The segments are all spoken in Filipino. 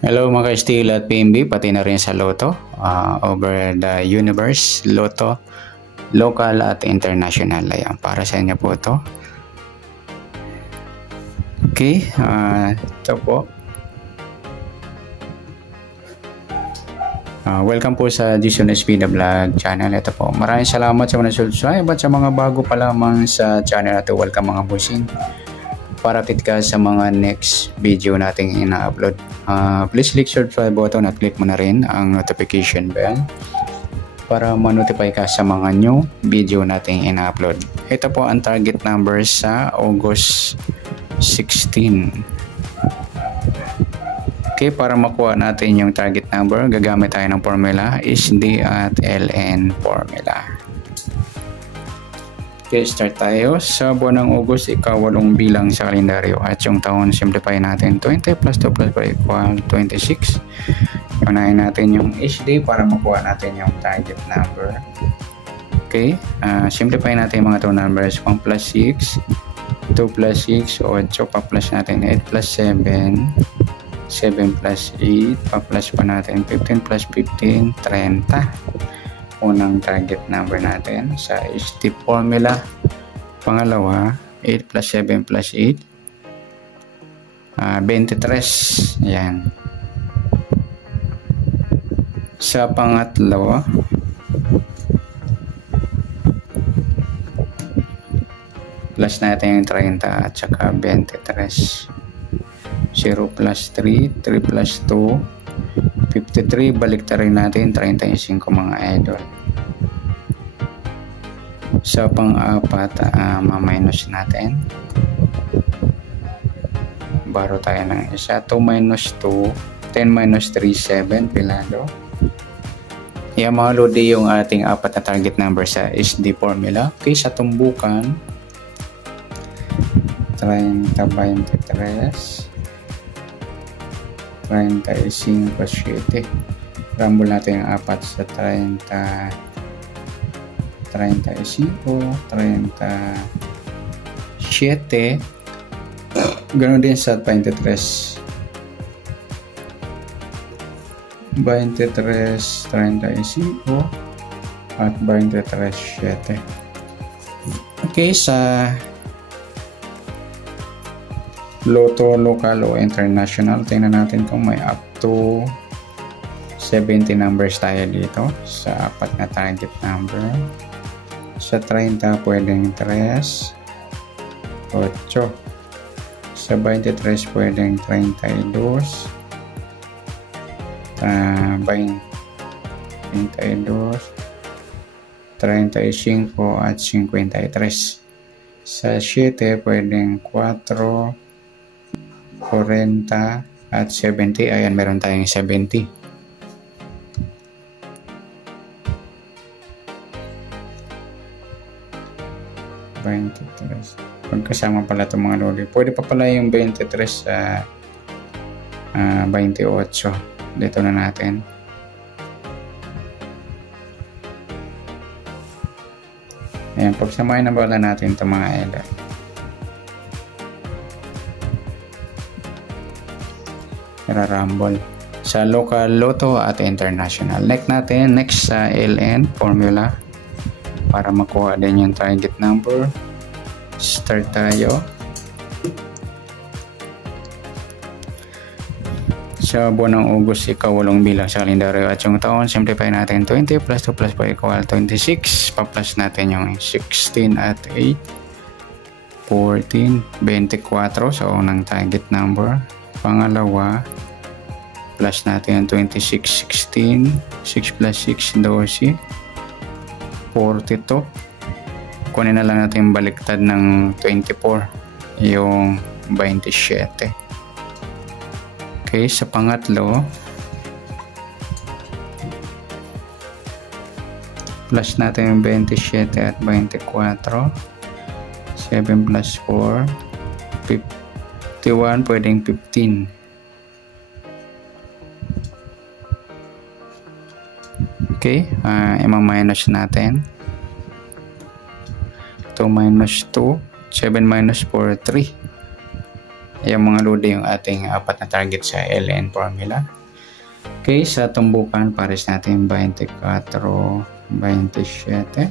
Hello mga ka-Steel at PMB, pati na rin sa Lotto, over the universe, Lotto, local at international. Ayan, para sa inyo po ito. Okay, ito po. Welcome po sa Jason Espina Vlog channel. Ito po, maraming salamat sa mga subscribe at sa mga bago pa lamang sa channel na ito. Welcome mga bossing. Para update ka sa mga next video nating ina-upload. Please click subscribe button at click mo na rin ang notification bell para ma-notify ka sa mga new video nating ina-upload. Ito po ang target number sa August 16. Okay, para makuha natin yung target number, gagamit tayo ng formula SD at LN formula. Okay, start tayo. Sa buwan ng August, ika-8 bilang sa kalendaryo at yung taon, simplify natin. 20 plus 2 plus 5 equal 26. Unahin natin yung HD para makuha natin yung target number. Okay, simplify natin yung mga 2 numbers. 1 plus 6, 2 plus 6, 8 pa plus natin 8 plus 7, 7 plus 8, pa plus pa natin 15 plus 15, 30. Unang target number natin sa HD formula. Pangalawa, 8 plus 7 plus 8, 23. Ayan. Sa pangatlo, plus natin yung 30 at saka 23. 0 plus 3, 3 plus 2, 53, balik na rin natin 35 mga idol. Sa pang-apat, ma-minus natin. Baro tayo ng isa. 2 minus 2, 10 minus 3, 7, pilado. Yan mga lodi yung ating apat na target number sa SD formula. Okay, sa tumbukan, 30, 23, 35, 7. Rumble natin yung apat sa 30, 35, 37. Ganoon din sa 23, 35 at 23, 7. Okay, sa Lotto, local o international, tingnan natin kung may up to 70 numbers tayo dito sa apat na target number. Sa 30 pwedeng 3, 8. Sa 23 pwedeng 32, 22, 35 at 53. Sa 7 pwedeng 4, 40 at 70. Ayan, meron tayong 70. Pagkasama pala itong mga lodi. Pwede pa pala yung 23 sa 28. Dito na natin. Ayan, pagsamahin na bala natin itong mga edad. Rumble sa local, lotto at international. Next sa LN formula para makuha din yung target number. Start tayo. Sa buwan ng August, ika-8 bilang sa kalendaryo at yung taon, simplify natin. 20 plus 2 plus 5 equal 26. Pa-plus natin yung 16 at 8, 14, 24 sa unang target number. Pangalawa, plus natin yung 26, 16, 6 plus 6, 12, 42. Kunin na lang natin yung baliktad ng 24, yung 27. Okay, sa pangatlo, plus natin yung 27 at 24, 7 plus 4, 51, pwedeng 15. Okay, ima-minus natin. 2 minus 2, 7 minus 4, 3. Yung mga lode yung ating apat na target sa LN formula. Okay, sa tumbukan, pares natin 24, 27,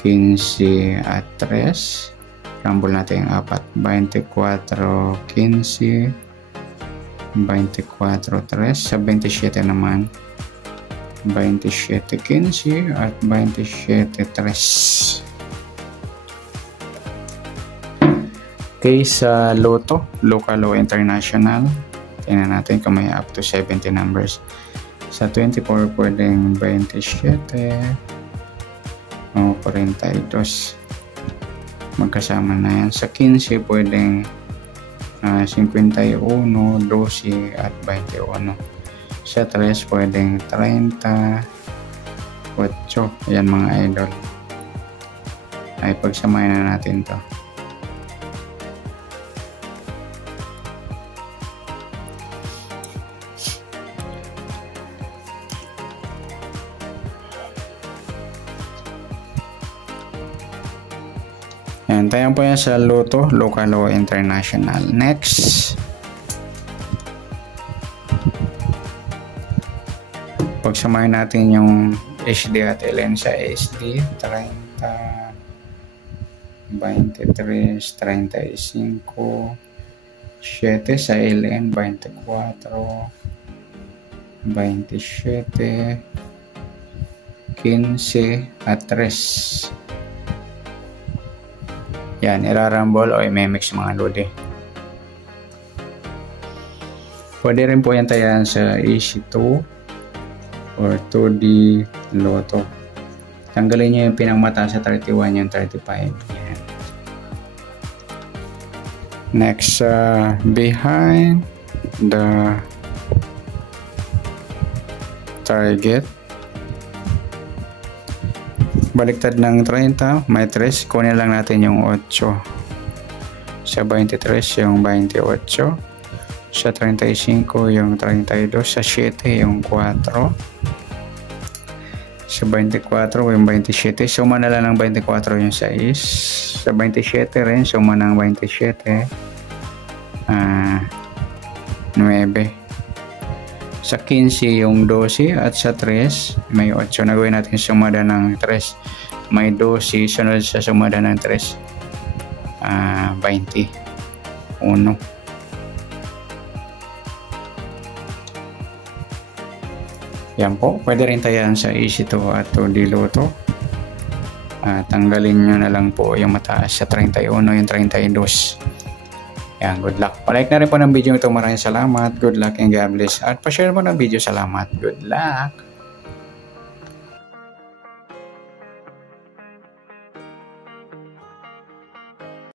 15 at 3. Rumble natin yung apat. 24, 15, 24, 3. Sa 27 naman, 27, 15 at 27, 3. Okay, sa Lotto, local o international, tingnan natin kung may up to 70 numbers. Sa 24, pwedeng 27 o 42. Magkasama na yan. Sa 15, pwedeng 51, 12 at 21. Sa 3, pwedeng 30, 8. Yan mga idol. Ay, pagsamahin na natin to. Ayan, tayo po yan sa Lotto, local o international. Next. Pagsamahin natin yung HD at LN sa SD, 30, 23, 35, 7 sa LN, 24, 27, 15 at 3. Yan, irarumble o i-mix mga lode. Pwede rin po yan tayan sa EC2 or 2D Lotto. Tanggalin nyo yung pinangmata sa 31, yung 35. Yan. Next, behind the target. Baliktad ng 30, may 3, kunin lang natin yung 8. Sa 23, yung 28. Sa 35, yung 32. Sa 7, yung 4. Sa 24, yung 27. Suma na lang ng 24 yung 6. Sa 27 rin, suma ng 27. 9. Sa 15 yung 12 at sa 3 may 8. Nagawin natin sumada ng 3. May 12 sunod sa sumada ng 3. 21. Yan po. Pwede rin tayan sa EC2 at 2D Lotto. Tanggalin nyo na lang po yung mataas sa 31, yung 32. Yan, good luck. Palike na rin po ng video ito. Maraming salamat. Good luck and God bless. At pa-share mo ng video. Salamat. Good luck.